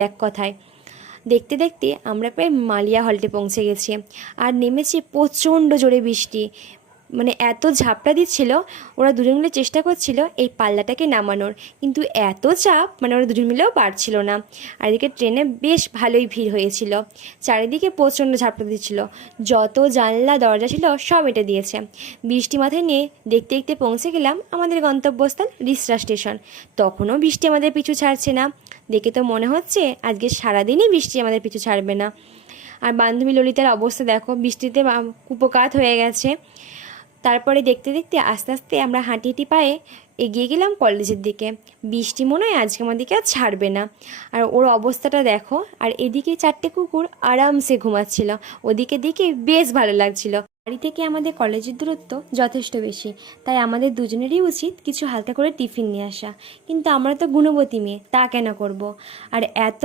এক কথায়। দেখতে দেখতে আমরা প্রায় মালিয়া হল্টে পৌঁছে গেছি, আর নেমেছে প্রচণ্ড জোরে বৃষ্টি। মানে এত ঝাপটা দিচ্ছিল, ওরা দুজন মিলে চেষ্টা করছিল এই পাল্লাটাকে নামানোর, কিন্তু এত চাপ, মানে ওরা দুজন মিলেও পারছিল না। আর এদিকে ট্রেনে বেশ ভালোই ভিড় হয়েছিল, চারিদিকে প্রচণ্ড ঝাপটা দিচ্ছিল, যত জানলা দরজা ছিল সব এঁটে দিয়েছে। বৃষ্টি মাথায় নিয়ে দেখতে দেখতে পৌঁছে গেলাম আমাদের গন্তব্যস্থল রিসরা স্টেশন। তখনও বৃষ্টি আমাদের পিছু ছাড়ছে না, দেখে তো মনে হচ্ছে আজকে সারাদিনই বৃষ্টি আমাদের পিছু ছাড়বে না। আর বান্ধবী ললিতার অবস্থা দেখো, বৃষ্টিতে কুপোকাত হয়ে গেছে। তারপরে দেখতে দেখতে আস্তে আস্তে আমরা হাঁটি হাঁটি পায়ে এগিয়ে গেলাম কলেজের দিকে। বৃষ্টি মনে হয় আজকে আমাদেরকে আর ছাড়বে না। আর ওর অবস্থাটা দেখো, আর এদিকে 4টে কুকুর আরামসে ঘুমাচ্ছিল, ওদিকে দিকে বেশ ভালো লাগছিল। বাড়ি থেকে আমাদের কলেজের দূরত্ব যথেষ্ট বেশি, তাই আমাদের দুজনেরই উচিত কিছু হালকা করে টিফিন নিয়ে আসা, কিন্তু আমরা তো গুণবতী মেয়ে, তা কেন করব। আর এত